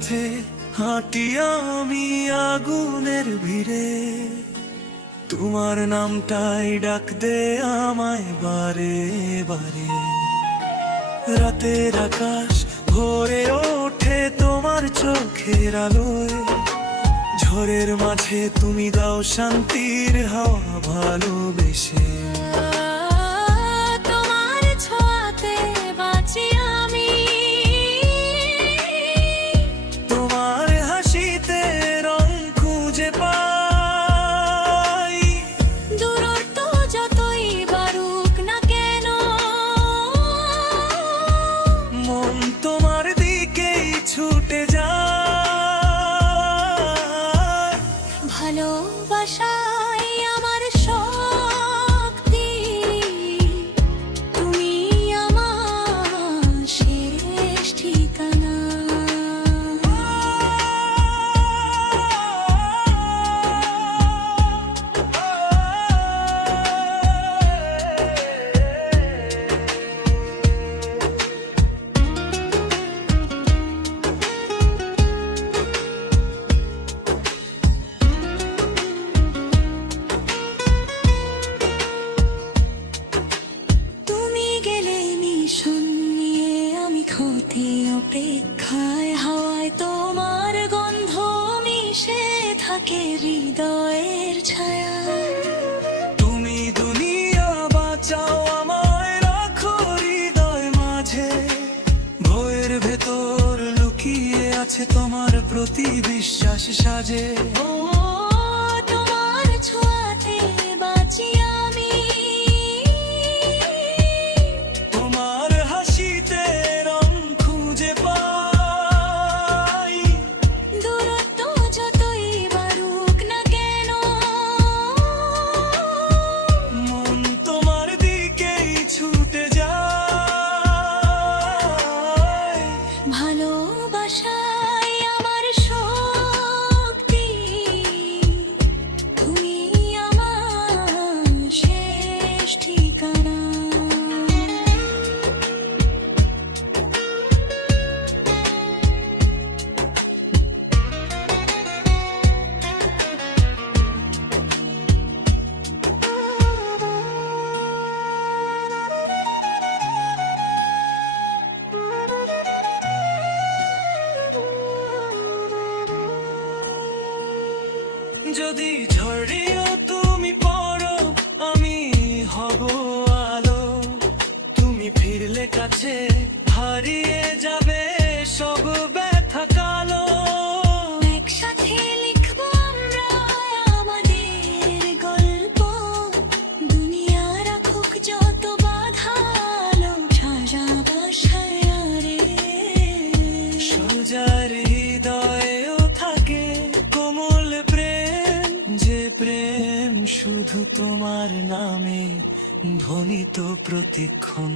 পথে হাঁটি আমি আগুনের ভিড়ে, তোমার নামটাই ডাক দে আমায় বারে বারে। রাতের আকাশ ভরে ওঠে তোমার চোখের আলোয়, ঝড়ের মাঝে তুমি দাও শান্তির হাওয়া ভালোবেসে। তোমার ছোঁয়াতে বাঁচি আমি, তোমার হাসিতে রং খুঁজে পাই। দূরত্ব যতই বাড়ুক না কেন, মন তোমার দিকেই ছুটে যায়। ভালোবাসাই আমার শক্তি, তুমি আমার শেষ ঠিকানা। তুমি গেলে মিশন নিয়ে আমি ক্ষতি অপেক্ষায়, হাওয়ায় তোমার গন্ধ মিশে থাকে হৃদয়ের ছায়া। তুমি দুনিয়া বাঁচাও আমায়, রাখো হৃদয় মাঝে। ভয়ের ভেতর লুকিয়ে আছে তোমার প্রতি বিশ্বাস সাজে। ও তোমার ছোঁয়াতে বাঁচি আমি, তোমার হাসিতে রং খুঁজে পাই। দূরত্ব যতই বাড়ুক না কেন, মন তোমার দিকেই ছুটে যায়। ভালোবাসাই আমার শক্তি, তুমি আমার শেষ ঠিকানা। যদি ঝড়েও তুমি পড়ো আমি হব আলো, তুমি ফিরলে কাছে হারিয়ে যাবে সব ব্যথা কালো। একসাথে লিখবো আমরা আমাদের গল্প, দুনিয়া রাখুক যত বাধা, আলো সাজাবো সায়ারে। সোজার হৃদয়েও থাকে কোমল প্রেম, যে প্রেম শুধু তোমার নামে ধ্বনিত প্রতিক্ষণ।